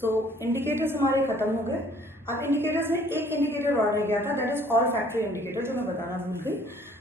सो indicators हमारे खत्म हो गए। अब इंडिकेटर्स में एक इंडिकेटर और रह गया था, that is all factory indicator, जो मैं बताना भूल गई।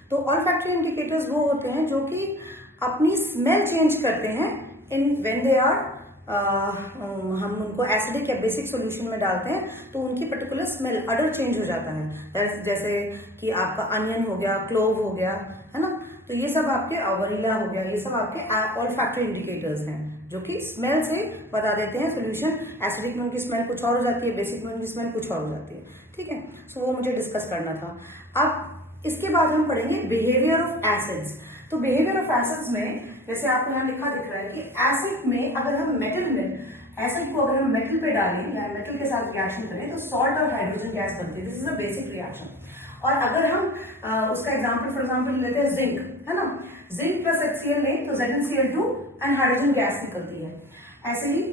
तो ऑल फैक्ट्री इंडिकेटर्स वो होते हैं जो कि अपनी स्मेल चेंज करते हैं इन व्हेन दे आर हम उनको एसिडिक या बेसिक सॉल्यूशन में डालते हैं तो उनकी पर्टिकुलर स्मेल अडर चेंज हो जाता है। जैसे कि आपका अनियन हो गया, क्लोव हो गया, है ना। तो ये सब आपके वनीला हो गया, ये सब आपके ऑल फैक्ट्री इंडिकेटर्स हैं जो कि स्मेल से बता देते हैं सोल्यूशन। एसिडिक में उनकी स्मेल कुछ और हो जाती है, बेसिक में उनकी स्मेल कुछ और हो जाती है। ठीक है, सो वो मुझे डिस्कस करना था। अब इसके बाद हम पढ़ेंगे बिहेवियर ऑफ एसिड्स। तो बिहेवियर ऑफ एसिड्स में जैसे आपको यहाँ लिखा दिख रहा है कि एसिड में अगर हम मेटल में एसिड को अगर हम मेटल पे डालें या मेटल के साथ रिएक्शन करें तो सॉल्ट और हाइड्रोजन गैस बनती है। This is a basic reaction. और अगर हम उसका एग्जांपल फॉर एग्जांपल लेते हैं जिंक, है ना। जिंक प्लस HCl लें तो ZnCl2 एंड हाइड्रोजन गैस निकलती है। ऐसे ही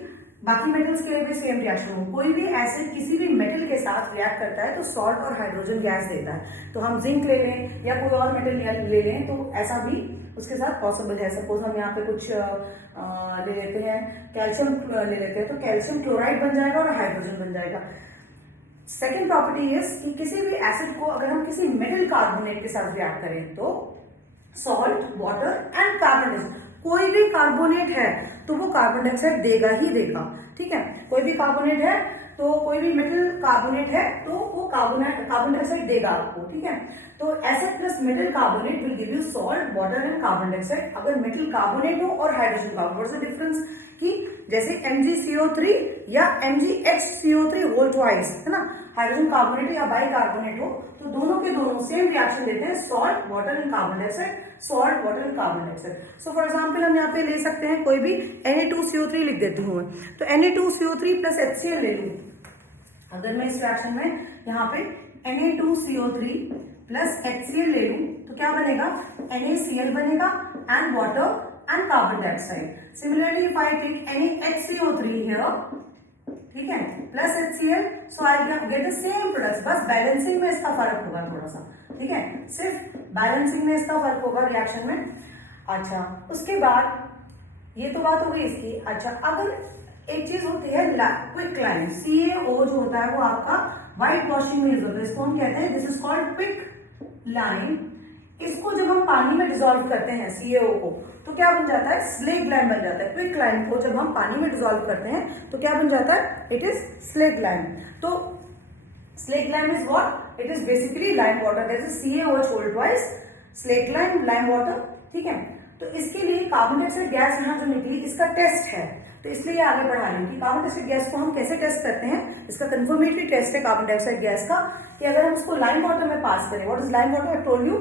बाकी मेटल्स के लिए भी सेम रिएक्शन हो। कोई भी एसिड किसी भी मेटल के साथ रिएक्ट करता है तो सॉल्ट और हाइड्रोजन गैस देता है। तो हम जिंक ले लें या कोई और मेटल ले लें तो ऐसा भी उसके साथ पॉसिबल है। सपोज हम यहाँ पे कुछ ले लेते हैं, कैल्शियम ले लेते हैं तो कैल्शियम क्लोराइड बन जाएगा और हाइड्रोजन बन जाएगा। सेकेंड प्रॉपर्टी इज कि किसी भी एसिड को अगर हम किसी मेटल कार्बोनेट के साथ रिएक्ट करें तो सॉल्ट, वाटर एंड कार्बन, कोई भी कार्बोनेट है तो वो कार्बन डाइऑक्साइड देगा ही देगा। ठीक है, कोई भी कार्बोनेट है तो कोई भी मेटल कार्बोनेट है तो वो कार्बन डाइऑक्साइड देगा आपको। ठीक है, तो acid plus metal carbonate will give you salt, water and carbon dioxide. अगर मेटल कार्बोनेट हो और hydrogen carbonate, what's the difference कि जैसे MgCO3 या MgHCO3 होल ट्वाइस, है ना। हाइड्रोजन कार्बोनेट या बाई कार्बोनेट हो तो दोनों के दोनों सेम रिएक्शन देते हैं, salt, water and carbon dioxide, salt, water and carbon dioxide. So for example हम यहाँ पे ले सकते हैं कोई भी Na2CO3 लिख देती हूँ मैं, तो Na2CO3 प्लस HCl ले लूँ। अगर मैं इस रिएक्शन में यहाँ पे Na2CO3 प्लस HCl ले लूँ तो क्या बनेगा, NaCl बनेगा and water and carbon dioxide. Similarly if I take NaHCO3 here, ठीक है, plus HCl, so I get the same product. बस बैलेंसिंग में इसका फर्क होगा थोड़ा सा। ठीक है, सिर्फ बैलेंसिंग में इसका फर्क होगा रिएक्शन में। अच्छा, उसके बाद ये तो बात हो गई इसकी। अच्छा, अगर एक चीज होती है क्विक लाइन, CaO जो होता है वो आपका व्हाइट वॉशिंग में यूज होता है, इसको हम कहते हैं this is called quick line. इसको जब हम पानी में डिसॉल्व करते हैं CaO को तो क्या बन जाता है, स्लेग लाइन बन जाता है। क्विक लाइन को जब हम पानी में डिसॉल्व करते हैं तो क्या बन जाता है, इट इज स्लेग लाइन। तो slaked lime is what, it is basically lime water, that is CaOH whole twice, slaked lime, lime water. ठीक है, तो इसके लिए कार्बन डाइऑक्साइड गैस यहाँ जो निकली इसका टेस्ट है, तो इसलिए आगे बढ़ा रही हूँ कि कार्बन डाइऑक्साइड गैस को हम कैसे टेस्ट करते हैं। इसका कंफर्मेटरी टेस्ट है कार्बन डाइऑक्साइड गैस का कि अगर हम इसको लाइम वाटर में पास करें, what is lime water, I told you,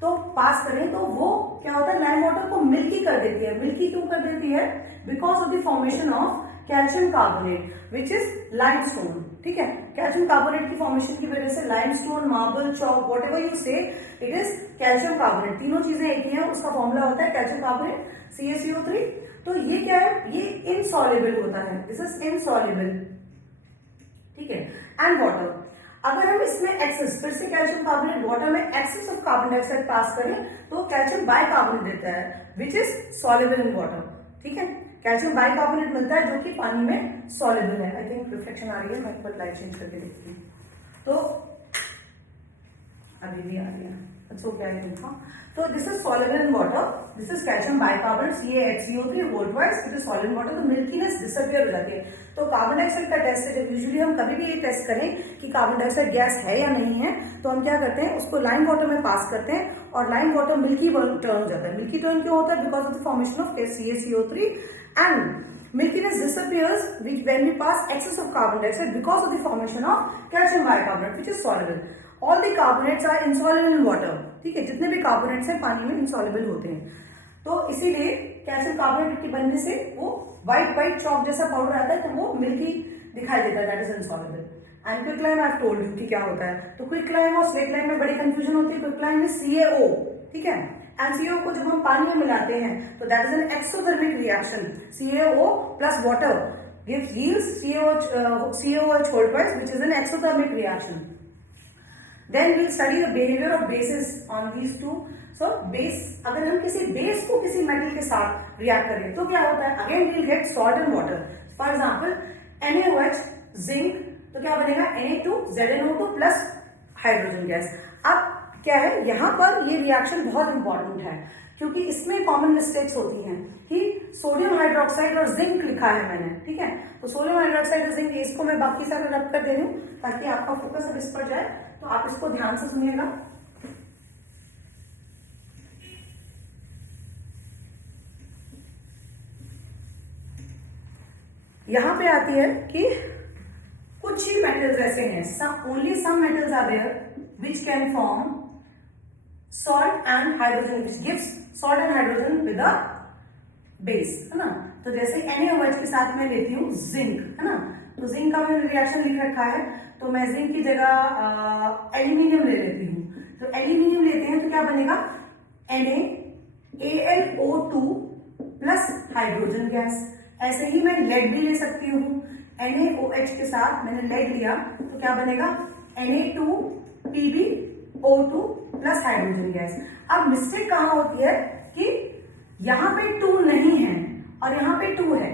तो पास करें तो वो क्या होता है, लाइम वाटर को मिल्की कर देती है। मिल्की क्यों कर देती है, because of the formation of calcium carbonate which is limestone. ठीक है, कैल्शियम कार्बोनेट की फॉर्मेशन की वजह से limestone, marble, chalk, what ever you से, इट इज कैल्शियम कार्बोनेट। तीनों चीजें एक ही है, उसका फॉर्मूला होता है कैल्शियम कार्बोनेट CaCO3। तो ये क्या है, ये इनसॉल्युबल होता है, दिस इज इनसॉल्युबल। ठीक है, एंड वाटर, अगर हम इसमें एक्सेस, फिर से कैल्शियम कार्बोनेट वाटर में एक्सेस ऑफ कार्बन डाइऑक्साइड पास करें तो कैल्शियम बाइकार्बोनेट देता है which is soluble in water. ठीक है, कैल्शियम बाइकार्बोनेट मिलता है जो कि पानी में सॉल्युबल है। आई थिंक रिफ्लेक्शन आ रही है, मैं एक बार लाइट चेंज करके देखती हूँ तो अभी भी आ रही है, अच्छा क्या है। तो this is soluble in water, this is calcium bicarbonate CaHCO3 whole twice, it is soluble in water, तो मिल्कीनेस डिसअपियर हो जाती है। तो कार्बन डाइऑक्साइड का टेस्ट है, यूजुअली हम कभी भी ये टेस्ट करें कि कार्बन डाइऑक्साइड गैस है या नहीं है तो हम क्या करते हैं, उसको लाइम वाटर में पास करते हैं और लाइम वाटर मिल्की टर्न हो जाता है। मिल्की टर्न क्यों होता है, because of the formation of CaCO3 and milkiness disappears when we pass excess of carbon dioxide because of the formation of calcium bicarbonate which is soluble. All the carbonates are insoluble in water. ठीक है, जितने भी carbonates हैं पानी में insoluble होते हैं, तो इसीलिए कैल्शियम कार्बोनेट के बनने से वो व्हाइट चॉक जैसा पाउडर आता है तो वो मिल्की दिखाई देता है, that is insoluble. And quick lime I have told you कि क्या होता है। तो क्विक लाइम और स्लेक लाइम में बड़ी कंफ्यूजन होती है। क्विक लाइम में CaO, ठीक है, MCO को जब हम पानी में मिलाते हैं तो that is an exothermic reaction, CaO plus water gives yields CaOH whole twice which is an exothermic reaction. Then we'll study the behavior of bases on these two. So base, अगर हम किसी बेस को किसी metal के साथ react करें तो क्या होता है, again we'll get salt and water. For example, NaOH zinc, तो क्या बनेगा Na2ZnO2 प्लस हाइड्रोजन गैस। अब क्या है यहाँ पर ये रिएक्शन बहुत इंपॉर्टेंट है क्योंकि इसमें कॉमन मिस्टेक्स होती हैं कि सोडियम हाइड्रोक्साइड और जिंक लिखा है मैंने, ठीक है, तो सोडियम हाइड्रोक्साइड और जिंक इसको मैं बाकी सारा रब कर दे रही हूँ ताकि आपका फोकस अब इस पर जाए, तो आप इसको ध्यान से सुनिएगा। यहां पे आती है कि कुछ ही मेटल्स ऐसे हैं, only some metals are there which can form salt and hydrogen, which gives salt and hydrogen with a base, है ना। तो जैसे NaOH के साथ मैं लेती हूँ जिंक, है ना, तो जिंक का मैंने रिएक्शन लिख रखा है, तो मैं जिंक की जगह एल्यूमिनियम ले लेती हूँ, तो एल्यूमिनियम लेते हैं तो क्या बनेगा NaAlO2 प्लस हाइड्रोजन गैस। ऐसे ही मैं लेड भी ले सकती हूँ, NaOH के साथ मैंने लेड लिया तो क्या बनेगा Na2PbO2 प्लस हाइड्रोजन गैस। अब मिस्टेक कहाँ होती है कि यहाँ पे 2 नहीं है और यहाँ पे 2 है,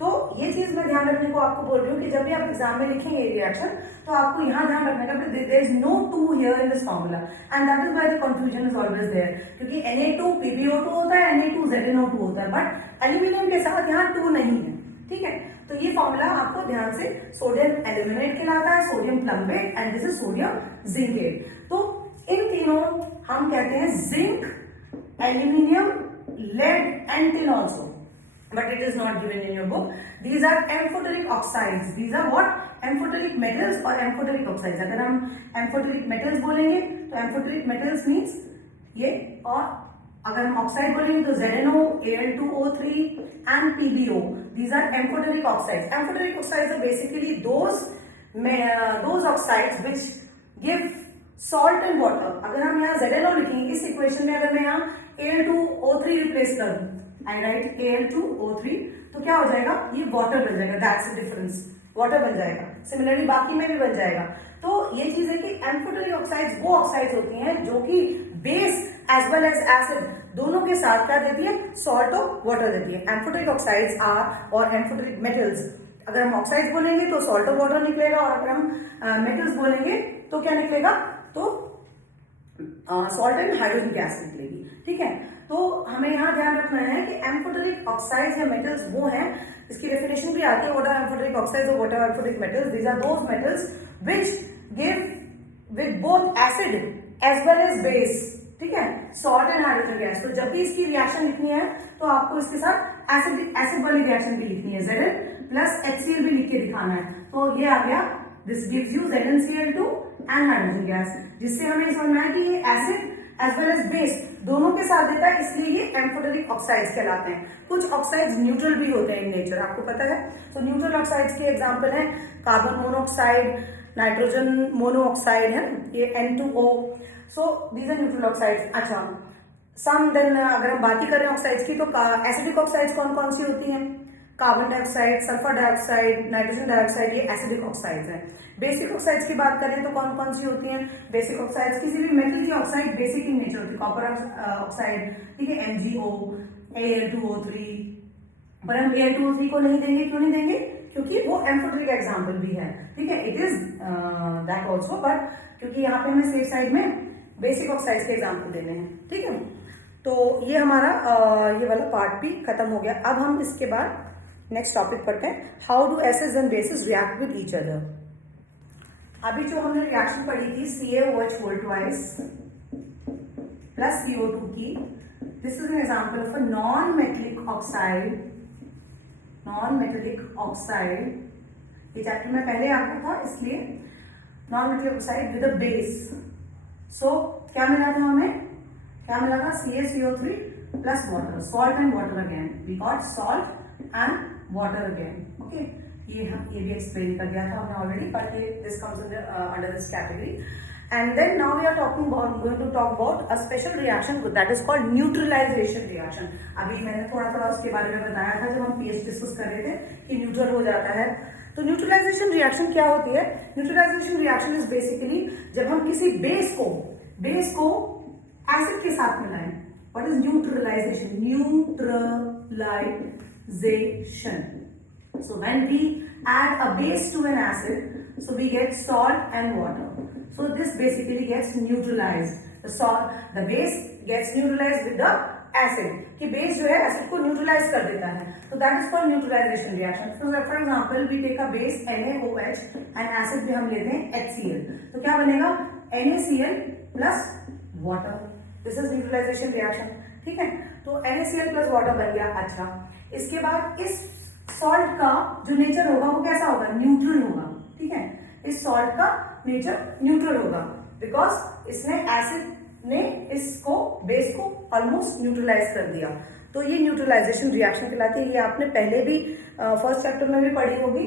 तो ये चीज मैं ध्यान रखने को आपको बोल रही हूँ कि जब भी आप एग्जाम में लिखेंगे रिएक्शन तो आपको यहाँ ध्यान रखना है there is no 2 here in this formula and that is why the confusion is always there, क्योंकि Na2PbO2 होता है, Na2ZnO2 होता है, बट एल्यूमिनियम के साथ यहाँ 2 नहीं है, ठीक है। तो ये फॉर्मूला आपको ध्यान से, सोडियम एल्यूमिनेट कहलाता है, sodium plumbate and this is sodium zincate. तो इन तीनों हम कहते हैं zinc, aluminium, lead and tin also, but it is not given in your book. These are amphoteric oxides. These are what? Amphoteric metals or amphoteric oxides. अगर हम amphoteric metals बोलेंगे तो amphoteric metals means ये, और अगर हम oxide बोलेंगे तो ZnO, Al2O3 and PbO. These are amphoteric oxides. Amphoteric oxides are basically those oxides which give salt and water. अगर हम यहाँ ZnO लिखेंगे इस इक्वेशन में, अगर मैं यहाँ Al2O3 रिप्लेस कर दूं, आई राइट Al2O3, तो क्या हो जाएगा, ये वाटर बन जाएगा, दैट्स द डिफरेंस, वाटर बन जाएगा। सिमिलरली बाकी में भी बन जाएगा। तो ये चीज है कि एम्फोटेरिक ऑक्साइड्स वो ऑक्साइड्स होती हैं जो कि base as well as acid दोनों के साथ क्या देती है, सॉल्ट और वाटर देती है। एम्फोटेरिक ऑक्साइड्स आर और एम्फोटेरिक मेटल्स, अगर हम ऑक्साइड्स बोलेंगे तो सॉल्ट और वाटर निकलेगा, और अगर हम मेटल्स बोलेंगे तो क्या निकलेगा, तो सॉल्ट एंड हाइड्रोजन गैस निकलेगी, ठीक है। तो हमें यहाँ ध्यान रखना है कि एम्फोटेरिक ऑक्साइड्स या मेटल्स वो हैं, इसकी डेफिनेशन भी आती है, व्हाट आर एम्फोटेरिक ऑक्साइड्स और what are amphoteric metals, these are those metals which give with both acid as well as base, ठीक है, सॉल्ट एंड हाइड्रोजन गैस। तो जब भी इसकी रिएक्शन लिखनी है तो आपको इसके साथ एसिड वाली रिएक्शन भी लिखनी है, Zn प्लस HCl भी लिख के दिखाना है। तो ये आ गया, this gives you ZnCl2 and hydrogen gas, जिससे हमें समझना है कि ये acid as well as base दोनों के साथ देता है, इसलिए ये एम्फोटेरिक ऑक्साइड्स कहलाते हैं। कुछ ऑक्साइड्स न्यूट्रल भी होते हैं इन नेचर, आपको पता है। तो न्यूट्रल ऑक्साइड्स के एग्जांपल है कार्बन मोनोऑक्साइड, नाइट्रोजन मोनोऑक्साइड है, ये N2O, so these are neutral oxides. अच्छा, सम देन अगर हम बात ही करें ऑक्साइड्स की तो एसिडिक ऑक्साइड्स कौन कौन सी होती हैं, carbon dioxide, sulphur dioxide, nitrogen dioxide, ये एसिडिक ऑक्साइड्स हैं। बेसिक ऑक्साइड्स की बात करें तो कौन कौन सी होती हैं, बेसिक ऑक्साइड्स किसी भी मेटल की ऑक्साइड बेसिक इन नेचर होती है, कॉपर ऑक्साइड, ठीक है, MgO, Al2O3, पर हम Al2O3 को नहीं देंगे, क्यों नहीं देंगे, क्योंकि वो एम्फोटेरिक एग्जाम्पल भी है, ठीक है, it is that also, but क्योंकि यहाँ पे हमें सेफ साइड में बेसिक ऑक्साइड्स के एग्जाम्पल देने हैं, ठीक है। तो ये हमारा ये वाला पार्ट भी खत्म हो गया। अब हम इसके बाद नेक्स्ट टॉपिक पढ़ते हैं, how do acids and bases react with each other. अभी जो हमने रिएक्शन पढ़ी थी CaOH whole twice plus CO2 की, this is an example of a non metallic oxide, non metallic oxide, ये चैप्टर में पहले आता था इसलिए non metallic oxide with a base. So क्या मिला था हमें, क्या मिला था, CaCO3 plus water, salt and water again, we got salt and water again, okay. ये भी एक्सप्लेन कर दिया था हमने already, but this comes under this category. And then now we are talking about, going to talk about a special reaction that is called neutralisation reaction. अभी मैंने थोड़ा थोड़ा उसके बारे में बताया था जब हम pH डिस्कस कर रहे थे कि न्यूट्रल हो जाता है। तो न्यूट्रलाइजेशन रिएक्शन क्या होती है, न्यूट्रलाइजेशन रिएक्शन इज बेसिकली जब हम किसी बेस को एसिड के साथ मिलाएं। What is neutralisation, neutralisation, so when we add a base to an acid, so we get salt and water. So this basically gets neutralized. The base gets neutralized with the acid. कि base जो है acid को neutralize कर देता है. So that is called neutralization reaction. So for example, we take a base NaOH and acid भी हम लेते हैं HCl. तो क्या बनेगा? NaCl plus water. This is neutralization reaction. ठीक है? तो NaCl plus water बन गया. अच्छा, इसके बाद इस सॉल्ट का जो नेचर होगा वो कैसा होगा? न्यूट्रल होगा. ठीक है? इस सॉल्ट का नेचर न्यूट्रल होगा बिकॉज इसने एसिड ने इसको बेस को ऑलमोस्ट न्यूट्रलाइज कर दिया. तो ये न्यूट्रलाइजेशन रिएक्शन कहलाती है. ये आपने पहले भी फर्स्ट चैप्टर में भी पढ़ी होगी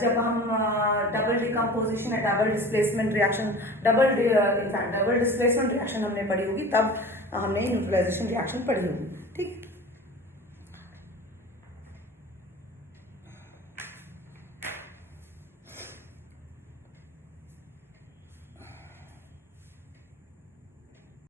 जब हम डबल डिकम्पोजिशन या double displacement reaction double displacement reaction हमने पढ़ी होगी, तब हमने न्यूट्रलाइजेशन रिएक्शन पढ़ी होगी.